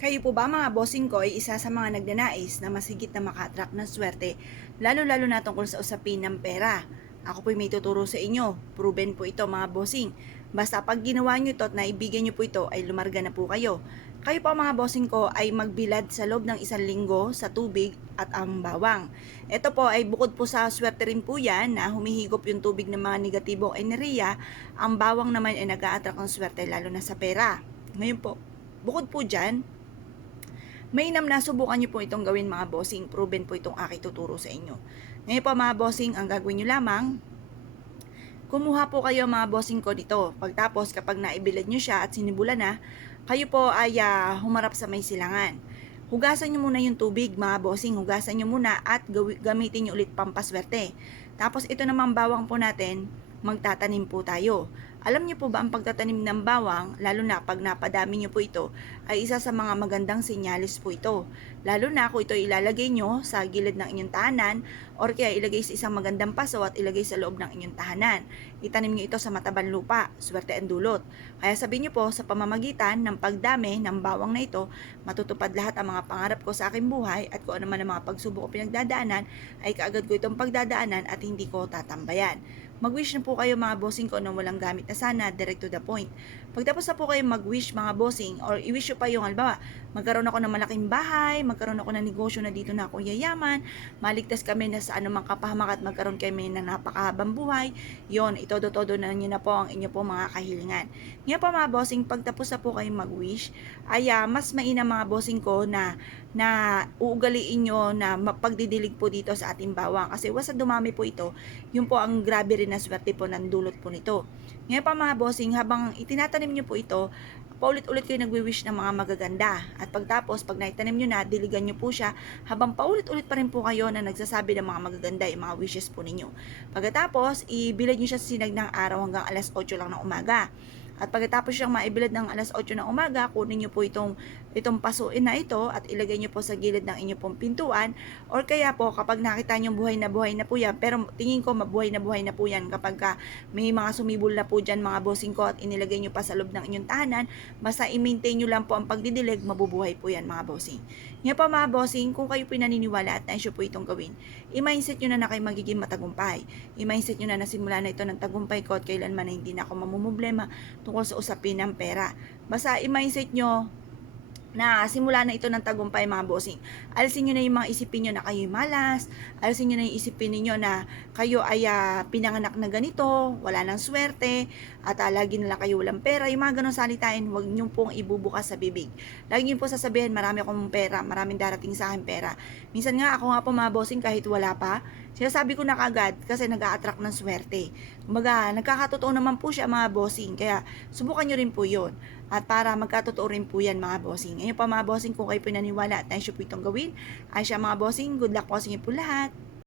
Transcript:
Kayo po ba mga bossing ko ay isa sa mga nagnanais na masigit na maka-attract ng swerte, lalo-lalo na tungkol sa usapin ng pera? Ako po'y may tuturo sa inyo. Proven po ito mga bossing. Basta pag ginawa nyo ito at naibigyan nyo po ito ay lumarga na po kayo. Kayo po mga bossing ko ay magbilad sa loob ng 1 linggo sa tubig at ang bawang. Ito po ay bukod po sa swerte rin po yan na humihigop yung tubig ng mga negatibong enerhiya, ang bawang naman ay nag-a-attract ng swerte lalo na sa pera. Ngayon po, bukod po dyan, mainam na subukan nyo po itong gawin mga bossing. Proven po itong aking tuturo sa inyo. Ngayon po mga bossing, ang gagawin nyo lamang, kumuha po kayo mga bossing ko dito. Pagtapos kapag naibilad nyo siya at sinibula na, kayo po ay humarap sa may silangan. Hugasan nyo muna yung tubig mga bossing. Hugasan nyo muna at gamitin nyo ulit pampaswerte. Tapos ito namang bawang po natin, magtatanim po tayo. Alam niyo po ba ang pagtatanim ng bawang, lalo na pag napadami niyo po ito, ay isa sa mga magandang sinyalis po ito. Lalo na kung ito ilalagay nyo sa gilid ng inyong tahanan or kaya ilagay sa isang magandang paso at ilagay sa loob ng inyong tahanan. Itanim nyo ito sa matabang lupa, swerte ang dulot. Kaya sabihin nyo po sa pamamagitan ng pagdami ng bawang na ito, matutupad lahat ang mga pangarap ko sa aking buhay at kung ano man ang mga pagsubok o pinagdadaanan, ay kaagad ko itong pagdadaanan at hindi ko tatambayan. Mag-wish na po kayo mga bossing ko ng walang gamit na sana, direct to the point. Pagtapos na po kayo mag-wish mga bossing, or i-wish nyo pa yung halimbawa, magkaroon ako ng malaking bahay, magkaroon ako ng negosyo na dito na ako yayaman, maligtas kami na sa anumang kapahamakan at magkaroon kami ng napakahabang buhay, yon itodo-todo na nyo na po ang inyo po mga kahilingan. Ngayon po mga bossing, pagtapos na po kayo mag-wish, ay mas mainam mga bossing ko na uugaliin nyo na mapagdidilig po dito sa ating bawang. Kasi wasa dumami po ito, yun po ang grabe rin na swerte po ng dulot po nito. Ngayon pa mga bossing, habang itinatanim nyo po ito, paulit-ulit kayo nagwi-wish ng mga magaganda. At pagtapos, pag naitanim nyo na, diligan nyo po siya, habang paulit-ulit pa rin po kayo na nagsasabi ng mga magaganda, yung mga wishes po ninyo. Pagkatapos, ibilad nyo siya sa sinag ng araw hanggang alas 8 lang ng umaga. At pagkatapos siyang maibilad ng alas 8 ng umaga, kunin nyo po itong pasuin na ito at ilagay nyo po sa gilid ng inyong pong pintuan. Or kaya po, kapag nakita nyo buhay na po yan, pero tingin ko mabuhay na po yan kapag may mga sumibol na po dyan mga bossing ko at inilagay nyo pa sa loob ng inyong tahanan, basta i-maintain nyo lang po ang pagdidilig, mabubuhay po yan mga bossing. Ngayon pa mga bossing, kung kayo pinaniniwala at nais po itong gawin, i-mindset nyo na kayo magiging matagumpay. I-mindset nyo na nasimula na ito ng tagumpay ko at kailanman na hindi na ako mamumblema tungkol sa usapin ng pera. Basta i-mindset nyo na simula na ito ng tagumpay mga bossing. Alisin nyo na yung mga isipin nyo na kayo'y malas, alisin nyo na yung isipin ninyo na kayo ay pinanganak na ganito, wala nang swerte, at lagi na lang kayo walang pera. Yung mga ganun salitain, huwag nyo pong ibubukas sa bibig. Lagi nyo po sasabihin, marami akong pera, maraming darating sa akin pera. Minsan nga ako nga po mga bossing, kahit wala pa, sinasabi ko na kagad kasi nag-a-attract ng swerte. Kumbaga, nagkakatotoo naman po siya mga bossing, kaya subukan nyo rin po yun. At para magkatotoo rin po yan mga bossing. Ngayon pa mga bossing, kung kayo pinaniwala at nais po itong gawin, ay siya mga bossing, good luck po sa inyo po lahat.